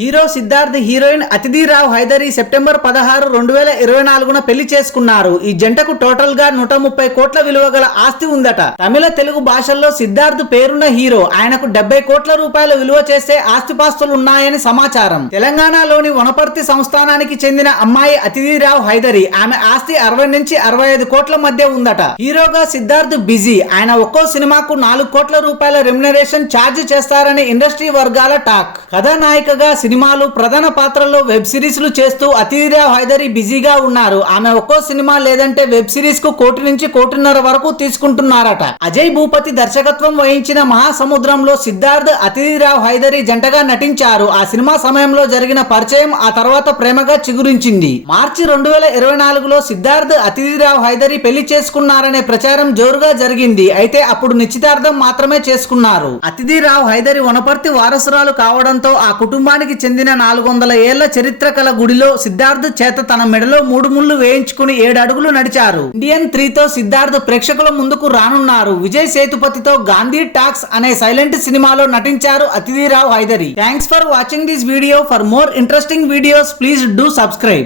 Hero Siddharth heroine అతిథి Rao Haidari September 16, 2024న పెళ్లి చేసుకున్నారు. ఈ జంటకు టోటల్ గా 130 కోట్ల విలువ గల ఆస్తి ఉందట. తమిళ, తెలుగు భాషల్లో సిద్ధార్థ్ పేరున్న హీరో. ఆయనకు 70 కోట్ల రూపాయల విలువ చేసే ఆస్తిపాస్తులు ఉన్నాయని సమాచారం. తెలంగాణలోని వనపర్తి సంస్థానానికి చెందిన అమ్మాయి అతిథి రావ్ హైదరీ. ఆమె ఆస్తి 60 నుంచి 65 కోట్ల మధ్య ఉందట. హీరోగా సిద్ధార్థ్ బిజీ. ఆయన ఒక్కో సినిమాకు 4 కోట్ల రూపాయల రెమ్యునరేషన్ ఛార్జ్ చేస్తారని ఇండస్ట్రీ వర్గాల టాక్. కథానాయికగా సినిమాలు, ప్రధాన పాత్రల్లో వెబ్ సిరీస్లు చేస్తూ అతిథి రావ్ హైదరీ బిజీగా ఉన్నారు. ఆమె ఒక్కో సినిమా లేదంటే వెబ్ సిరీస్ కు 1 కోటి నుంచి 1.5 కోటి వరకు తీసుకుంటున్నారట. అజయ్ భూపతి దర్శకత్వం వహించిన మహాసముద్రంలో సిద్ధార్థ్, అతిథి రావ్ హైదరీ జంటగా నటించారు. ఆ సినిమా సమయంలో జరిగిన పరిచయం ఆ తర్వాత ప్రేమగా చిగురించింది. మార్చి 2024లో సిద్ధార్థ్, అతిథి రావ్ హైదరీ పెళ్లి చేసుకున్నారనే ప్రచారం జోరుగా జరిగింది. అయితే అప్పుడు నిశ్చితార్థం మాత్రమే చేసుకున్నారు. అతిథి రావ్ హైదరీ వనపర్తి వారసురాలు కావడంతో ఆ కుటుంబానికి చెందిన 400 ఏళ్ల చరిత్ర కల గుడిలో సిద్ధార్థ్ చేత తన మెడలో 3 ముళ్ళు వేయించుకుని 7 అడుగులు నడిచారు. ఇండియన్ 3తో సిద్ధార్థ్ ప్రేక్షకుల ముందుకు రానున్నారు. విజయ్ సేతుపతితో గాంధీ టాక్స్ అనే సైలెంట్ సినిమాలో నటించారు అతిథి Rao Haidari. Thanks for watching this video. For more interesting videos please do subscribe.